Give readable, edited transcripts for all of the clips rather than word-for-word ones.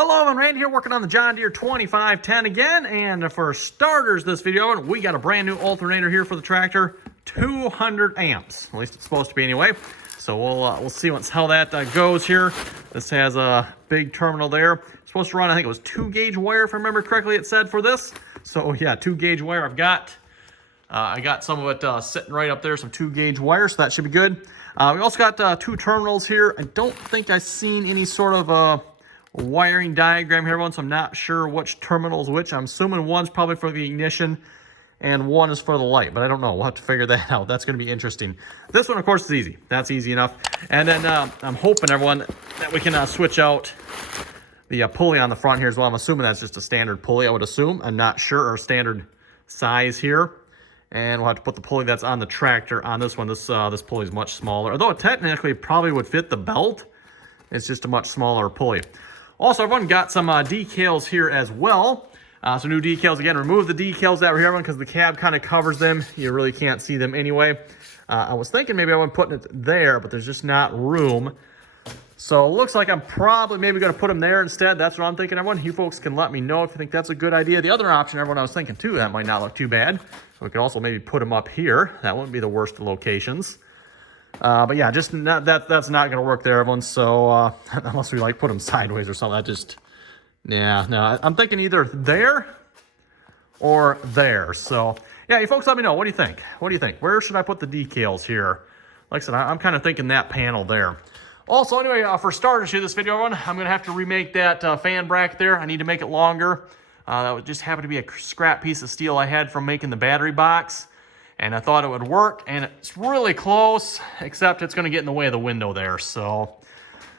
Hello, I'm Randy here working on the John Deere 2510 again, and for starters this video, we got a brand new alternator here for the tractor, 200 amps, at least it's supposed to be anyway. So we'll see how that goes here. This has a big terminal there. It's supposed to run, I think it was 2-gauge wire if I remember correctly it said for this. So yeah, 2-gauge wire I got some of it sitting right up there, some 2-gauge wire, so that should be good. We also got 2 terminals here. I don't think I've seen any sort of wiring diagram here, everyone, so I'm not sure which terminal is which. I'm assuming one's probably for the ignition and one is for the light, but I don't know. We'll have to figure that out. That's going to be interesting. This one, of course, is easy. That's easy enough. And then I'm hoping, everyone, that we can switch out the pulley on the front here as well. I'm assuming that's just a standard pulley, I would assume. I'm not sure, or standard size here. And we'll have to put the pulley that's on the tractor on this one. This pulley is much smaller, although it technically probably would fit the belt. It's just a much smaller pulley. Also, everyone got some decals here as well. Some new decals. Again, remove the decals that were here, everyone, because the cab kind of covers them. You really can't see them anyway. I was thinking maybe I would put it there, but there's just not room. So it looks like I'm probably maybe going to put them there instead. That's what I'm thinking, everyone. You folks can let me know if you think that's a good idea. The other option, everyone, I was thinking too, that might not look too bad. So we could also maybe put them up here. That wouldn't be the worst of locations. But yeah, just not, that's not going to work there, everyone. So unless we like put them sideways or something, that just, yeah, no, I'm thinking either there or there. So yeah, you folks let me know. What do you think? What do you think? Where should I put the decals here? Like I said, I'm kind of thinking that panel there. Also, anyway, for starters here, this video, everyone, I'm going to have to remake that fan bracket there. I need to make it longer. That would just happen to be a scrap piece of steel I had from making the battery box. And I thought it would work, and it's really close, except it's going to get in the way of the window there. So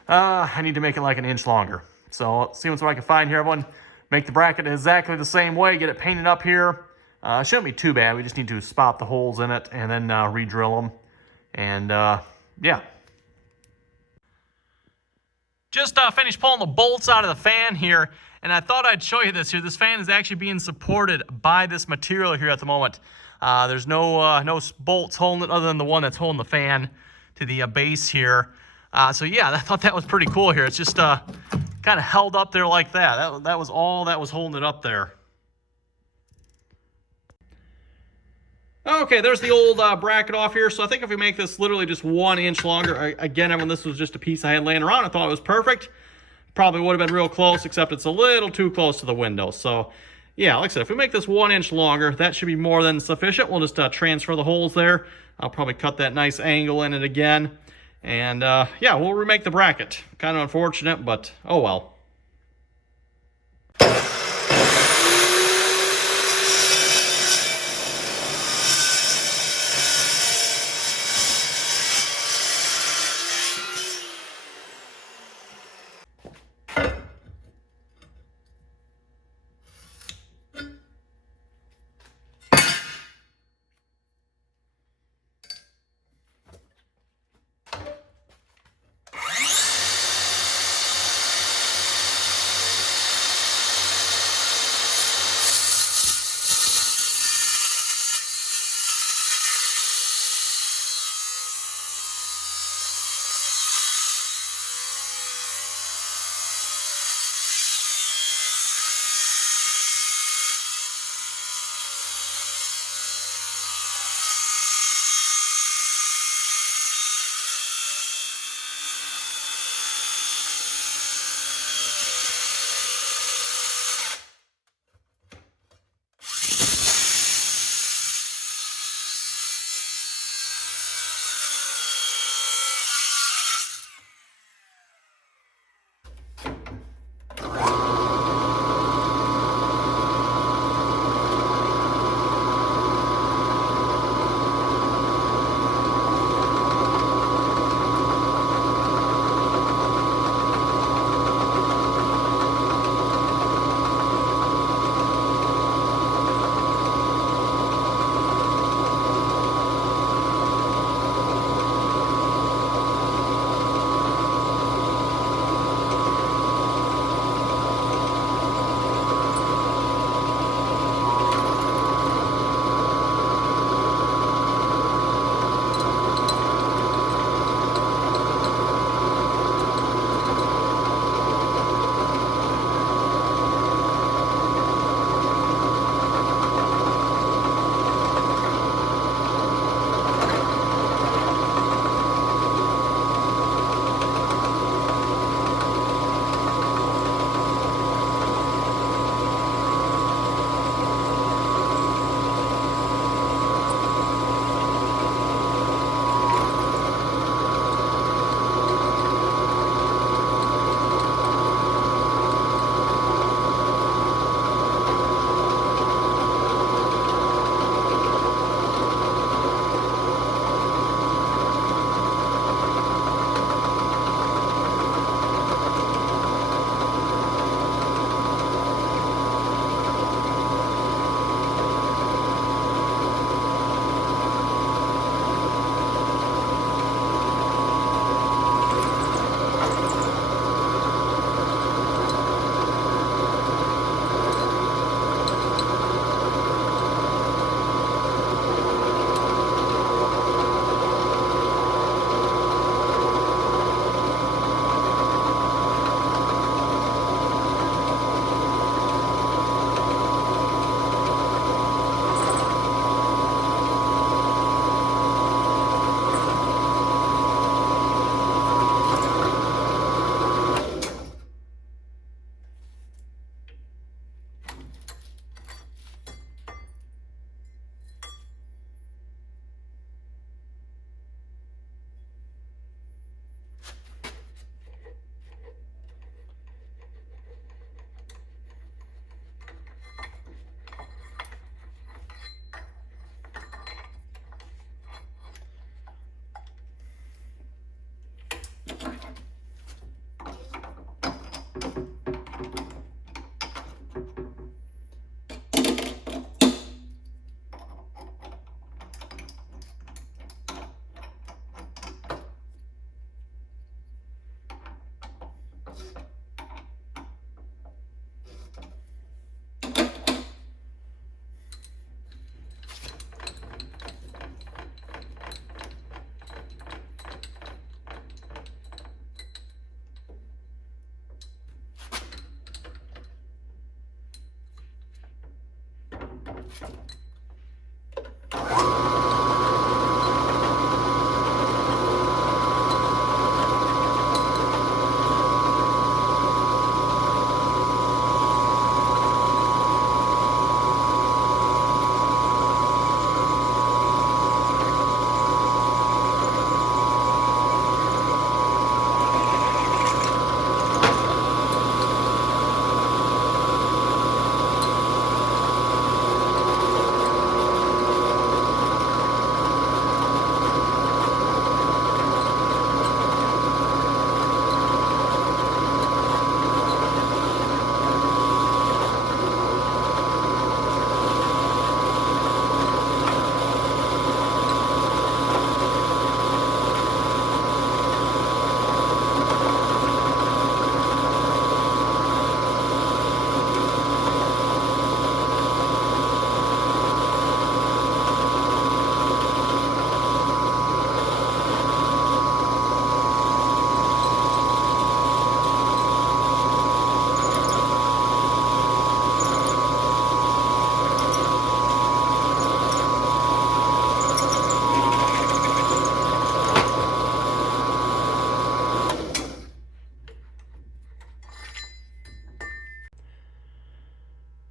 I need to make it like an inch longer. So let's see what I can find here, everyone. Make the bracket exactly the same way, get it painted up here. It shouldn't be too bad. We just need to spot the holes in it and then re-drill them. And yeah. Just finished pulling the bolts out of the fan here, and I thought I'd show you this here. This fan is actually being supported by this material here at the moment. There's no bolts holding it other than the one that's holding the fan to the base here. So yeah, I thought that was pretty cool here. It's just kind of held up there like that. That was all that was holding it up there. Okay, there's the old bracket off here. So I think if we make this literally just 1 inch longer, again, when this was just a piece I had laying around, I thought it was perfect. Probably would have been real close, except it's a little too close to the window. So yeah, like I said, if we make this 1 inch longer, that should be more than sufficient. We'll just transfer the holes there. I'll probably cut that nice angle in it again. And yeah, we'll remake the bracket. Kind of unfortunate, but oh well.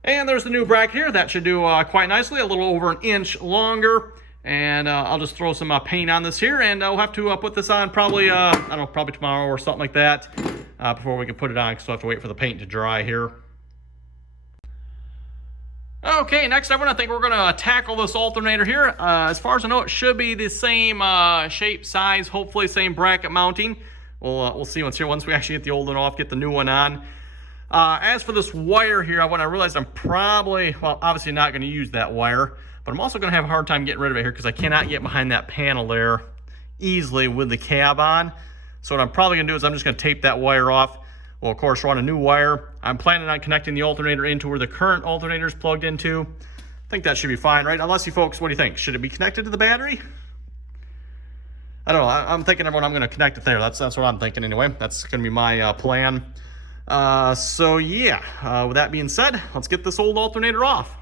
And there's the new bracket here. That should do quite nicely, a little over an inch longer. And I'll just throw some paint on this here, and I'll have to put this on probably, I don't know, probably tomorrow or something like that before we can put it on, because we'll have to wait for the paint to dry here. Okay, next up, I think we're going to tackle this alternator here. As far as I know, it should be the same shape, size, hopefully same bracket mounting. We'll see once we actually get the old one off, get the new one on. As for this wire here, when I realized I'm probably, well, obviously not going to use that wire, but I'm also going to have a hard time getting rid of it here because I cannot get behind that panel there easily with the cab on. So what I'm probably going to do is I'm just going to tape that wire off. We'll, of course, run a new wire. I'm planning on connecting the alternator into where the current alternator is plugged into. I think that should be fine, right? Unless you folks, what do you think? Should it be connected to the battery? I don't know. I'm thinking, everyone, I'm going to connect it there. That's what I'm thinking anyway. That's going to be my plan. So yeah, with that being said, let's get this old alternator off.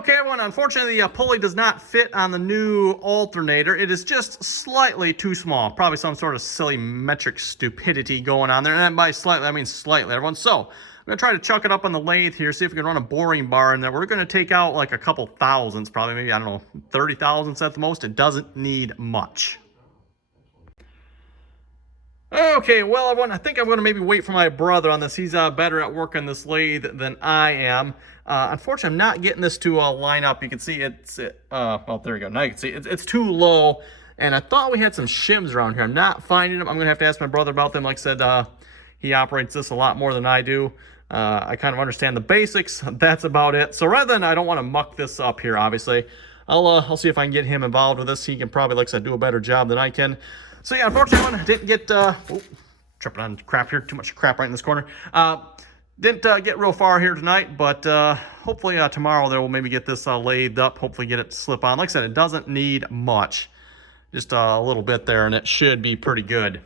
Okay, everyone, unfortunately the pulley does not fit on the new alternator. It is just slightly too small. Probably some sort of silly metric stupidity going on there. And by slightly, I mean slightly, everyone. So I'm going to try to chuck it up on the lathe here, see if we can run a boring bar in there. We're going to take out like a couple thousandths, probably maybe, I don't know, 30 thousandths at the most. It doesn't need much. Okay, well, everyone, I think I'm going to maybe wait for my brother on this. He's better at working this lathe than I am. Unfortunately, I'm not getting this to line up. You can see it's, well, there we go. Now you can see it's too low. And I thought we had some shims around here. I'm not finding them. I'm going to have to ask my brother about them. Like I said, he operates this a lot more than I do. I kind of understand the basics. That's about it. So rather than, I don't want to muck this up here, obviously. I'll see if I can get him involved with this. He can probably, like I said, do a better job than I can. So yeah, unfortunately, I didn't get, tripping on crap here, too much crap right in this corner. Didn't get real far here tonight, but hopefully tomorrow there we'll maybe get this lathed up, hopefully get it to slip on. Like I said, it doesn't need much, just a little bit there, and it should be pretty good.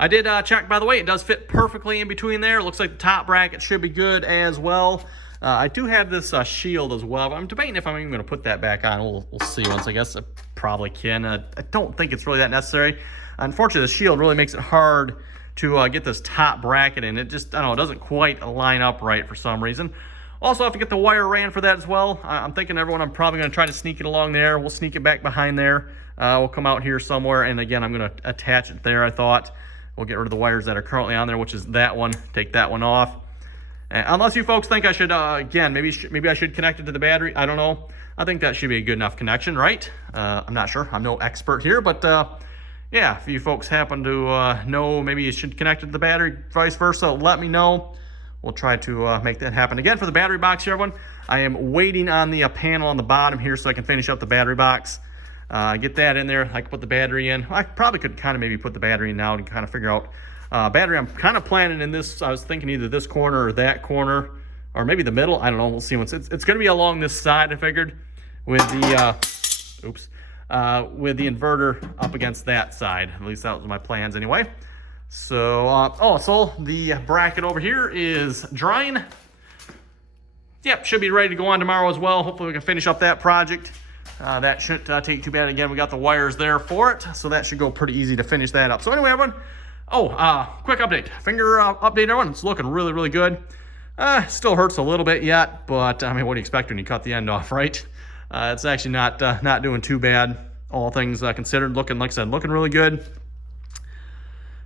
I did check, by the way, it does fit perfectly in between there. It looks like the top bracket should be good as well. I do have this shield as well. I'm debating if I'm even going to put that back on. We'll see once, I guess. I probably can. I don't think it's really that necessary. Unfortunately, the shield really makes it hard to get this top bracket in. It just, I don't know, it doesn't quite line up right for some reason. Also, I have to get the wire ran for that as well. I'm thinking, everyone, I'm probably going to try to sneak it along there. We'll sneak it back behind there. We'll come out here somewhere, and again, I'm going to attach it there, I thought. We'll get rid of the wires that are currently on there, which is that one. Take that one off. Unless you folks think I should, again, maybe I should connect it to the battery. I don't know. I think that should be a good enough connection, right? I'm not sure. I'm no expert here, but yeah, if you folks happen to know maybe you should connect it to the battery, vice versa, let me know. We'll try to make that happen. Again, for the battery box here, everyone, I am waiting on the panel on the bottom here so I can finish up the battery box. Get that in there. I can put the battery in. I probably could kind of maybe put the battery in now to kind of figure out battery. I'm kind of planning in this. I was thinking either this corner or that corner, or maybe the middle. I don't know. We'll see. It's going to be along this side, I figured, with the with the inverter up against that side. At least that was my plans anyway. So, so the bracket over here is drying. Yep, should be ready to go on tomorrow as well. Hopefully we can finish up that project. That shouldn't take too bad. Again, we got the wires there for it, so that should go pretty easy to finish that up. So anyway, everyone, quick update. Finger update, everyone. It's looking really, really good. Still hurts a little bit yet, but I mean, what do you expect when you cut the end off, right? It's actually not doing too bad, all things considered. Looking, like I said, looking really good.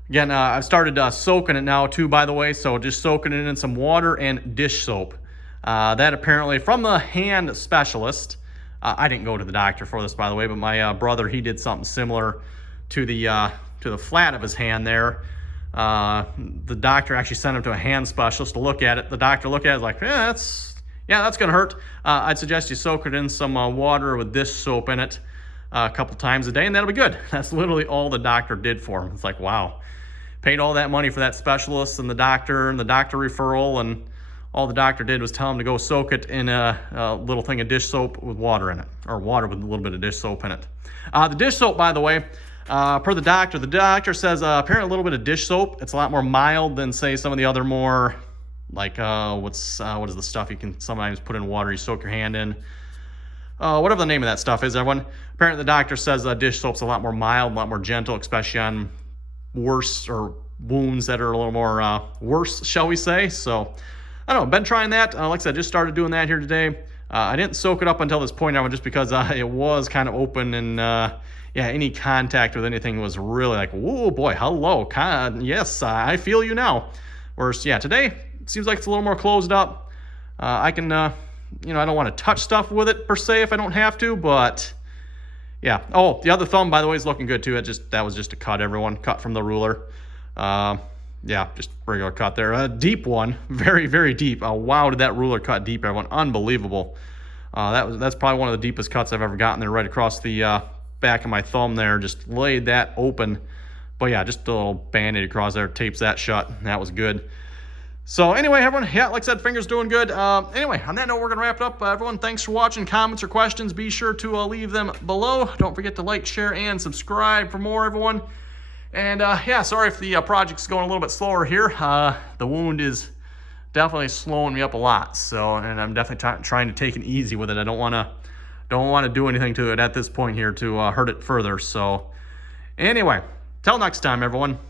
Again, I've started soaking it now too, by the way, so just soaking it in some water and dish soap. That apparently, from the hand specialist, I didn't go to the doctor for this, by the way, but my brother, he did something similar to the flat of his hand there. The doctor actually sent him to a hand specialist to look at it. The doctor looked at it, was like, that's going to hurt. I'd suggest you soak it in some water with dish soap in it a couple times a day, and that'll be good. That's literally all the doctor did for him. It's like, wow. Paid all that money for that specialist and the doctor referral, and all the doctor did was tell him to go soak it in a little thing of dish soap with water in it, or water with a little bit of dish soap in it. The dish soap, by the way, per the doctor says apparently a little bit of dish soap, it's a lot more mild than, say, some of the other more, like, what is the stuff you can sometimes put in water, you soak your hand in. Whatever the name of that stuff is, everyone. Apparently the doctor says dish soap's a lot more mild, a lot more gentle, especially on worse or wounds that are a little more worse, shall we say. So I don't know, been trying that. Like I said, just started doing that here today. I didn't soak it up until this point, just because it was kind of open, and any contact with anything was really like, whoa, boy, hello, yes, I feel you now. Whereas, today it seems like it's a little more closed up. I can, I don't want to touch stuff with it per se if I don't have to, but yeah. Oh, the other thumb, by the way, is looking good too. That was just a cut, everyone. Cut from the ruler. Just regular cut there. A deep one. Very, very deep. Wow, did that ruler cut deep, everyone. Unbelievable. That's probably one of the deepest cuts I've ever gotten there, right across the back of my thumb there. Just laid that open. But yeah, just a little band-aid across there. Tapes that shut. That was good. So anyway, everyone, like I said, fingers doing good. Anyway, on that note, we're going to wrap it up. Everyone, thanks for watching. Comments or questions, be sure to leave them below. Don't forget to like, share, and subscribe for more, everyone. And sorry if the project's going a little bit slower here. The wound is definitely slowing me up a lot. So, and I'm definitely trying to take it easy with it. I don't want to do anything to it at this point here to hurt it further. So anyway, till next time, everyone.